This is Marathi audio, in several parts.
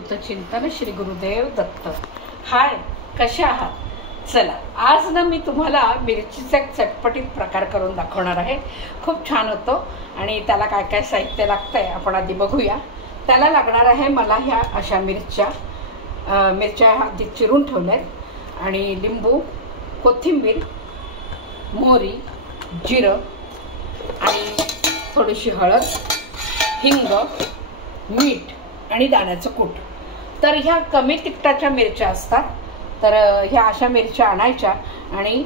चिंतन श्री गुरुदेव दत्त। हाय, कशा आहात? चला, आज ना मी तुम्हाला मिरचीचा एक चटपटीत प्रकार करून दाखवणार आहे। खूप छान होतो आणि त्याला काय काय साहित्य लागतंय आपण आधी बघूया। त्याला लागणार आहे मला ह्या अशा मिरच्या आधी चिरून ठेवल्यात आणि लिंबू, कोथिंबीर, मोहरी, जिरं आणि थोडीशी हळद, हिंग, मीठ आणि दाण्याचं कूट। तर ह्या कमी तिखटाच्या मिरच्या असतात, तर ह्या अशा मिरच्या आणायच्या आणि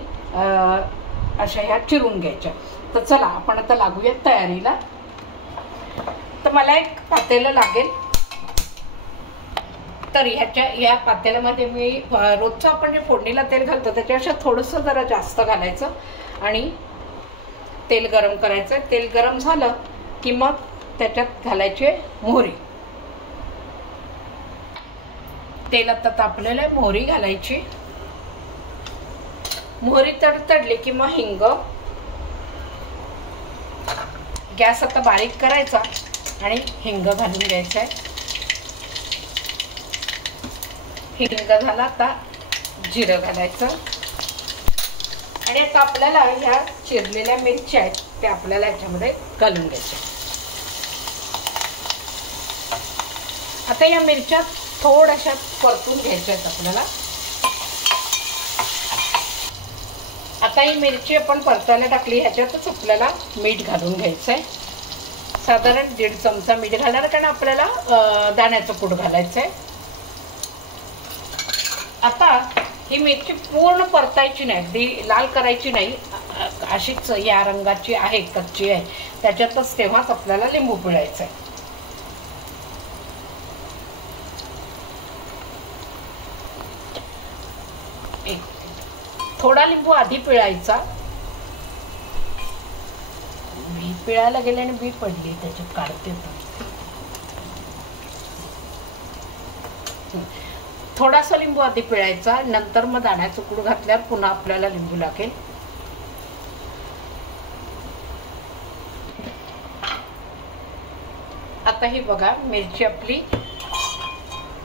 अशा ह्या चिरून घ्यायच्या। तर चला आपण आता लागूया तयारीला। तर मला एक पातेलं लागेल, तर ह्या पातेल्यामध्ये मी रोजचं आपण जे फोडणीला तेल घालतो त्याच्यापेक्षा थोडंसं जरा जास्त घालायचं आणि तेल गरम करायचं। तेल गरम झालं की मग त्याच्यात घालायचे मोहरी। तेल आता तापलेलं आहे, मोहरी घालायची। मोहरी तडतडली की मग हिंग। गॅस आता बारीक करायचा आणि हिंग घालून घ्यायचा आहे। हिंग झाला, आता जिरं घालायचं आणि आता आपल्याला ह्या चिरलेल्या मिरच्या आहेत त्या आपल्याला याच्यामध्ये घालून घ्यायच्या। आता या मिरच्या थोड्याशा परतून घ्यायच्या आहेत आपल्याला। आता ही मिरची आपण परतायला टाकली, ह्याच्यातच आपल्याला मीठ घालून घ्यायचंय। साधारण 1.5 चमचा मीठ घालणार, कारण आपल्याला दाण्याचं कूट घालायचंय। आता ही मिरची पूर्ण परतायची नाही, अगदी लाल करायची नाही, अशीच या रंगाची आहे, कच्ची आहे, त्याच्यातच तेव्हाच आपल्याला लिंबू पिळायचंय। थोडा लिंबू आधी पिळायचा। बी पिळायला गेले आणि बी पडली, त्याच्यात काढते। थोडासा लिंबू आधी पिळायचा, नंतर मग दाण्याचं कूट घातल्यावर पुन्हा आपल्याला लिंबू लागेल। आता ही बघा, मिरची आपली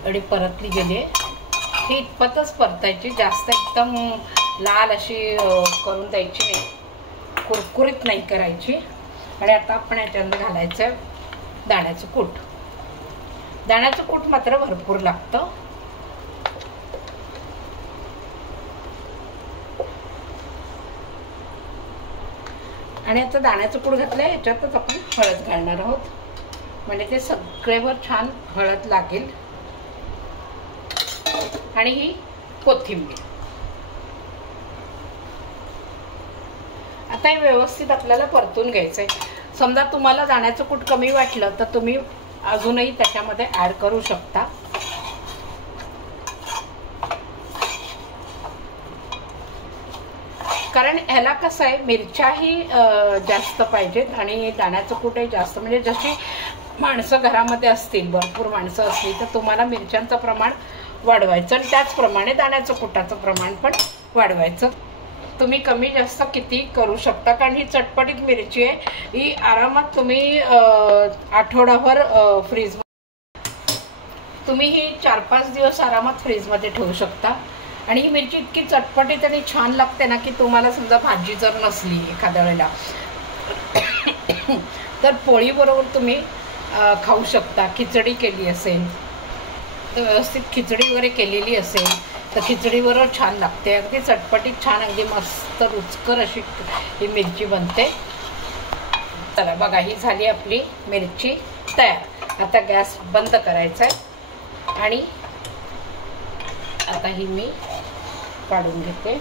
एवढी परतली गेली आहे। ही इतपतच परतायची, जास्त एकदम लाल अशी करून द्यायची नाही, कुरकुरीत नाही करायची। आणि आता आपण याच्यामध्ये घालायचं दाण्याचं कूट। दाण्याचं कूट मात्र भरपूर लागतं। आणि आता दाण्याचं कूट घातलंय, याच्यातच आपण हळद घालणार आहोत, म्हणजे ते सगळेवर छान हळद लागेल। आणि ही कोथिंबीर। आता हे व्यवस्थित आपल्याला परतून घ्यायचंय। समजा तुम्हाला दाण्याचं कूट कमी वाटलं तर तुम्ही अजूनही त्याच्यामध्ये ऍड करू शकता। कारण ह्याला कसं आहे, मिरच्याही जास्त पाहिजेत आणि दाण्याचं कूटही जास्त, म्हणजे जशी माणसं घरामध्ये असतील, भरपूर माणसं असली तर तुम्हाला मिरच्यांचं प्रमाण वाढवायचं आणि त्याचप्रमाणे दाण्याचं कुटाचं प्रमाण पण वाढवायचं। तुम्ही कमी जास्त किती करू शकता, कारण ही चटपटीत मिरची आहे, ही आरामात तुम्ही आठवडाभर तुम्ही ही 4-5 दिवस आरामात फ्रीजमध्ये ठेवू शकता। आणि ही मिरची इतकी चटपटीत आणि छान लागते ना, की तुम्हाला समजा भाजी जर नसली एखाद्या वेळेला तर पोळी बरोबर तुम्ही खाऊ शकता। खिचडी केली असेल तर, व्यवस्थित खिचडी वगैरे केलेली असेल तर खिचडीबरोबर छान लागते, अगदी चटपटीत छान, अगदी मस्त रुचकर अशी ही मिरची बनते। चला बघा, ही झाली आपली मिरची तयार। आता गॅस बंद करायचा आहे आणि आता ही मी काढून घेते।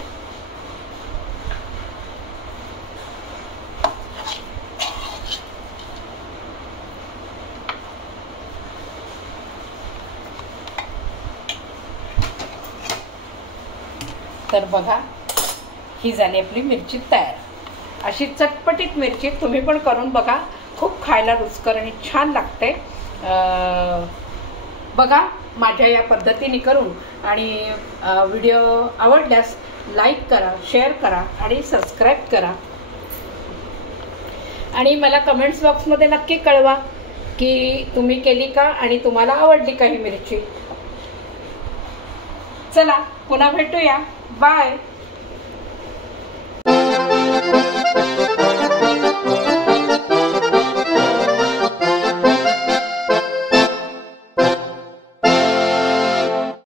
तर बघा, ही झाली आपली मिरची तयार। अशी चटपटीत मिरची तुम्ही पण करून बघा, खूप खायला रुचकर आणि छान लागते। बघा माझ्या या पद्धतीने करून, आणि व्हिडिओ आवडल्यास लाईक करा, शेअर करा आणि सबस्क्राईब करा। आणि मला कमेंट्स बॉक्समध्ये नक्की कळवा की तुम्ही केली का आणि तुम्हाला आवडली का ही मिरची। चला पुन्हा भेटूया. बाय.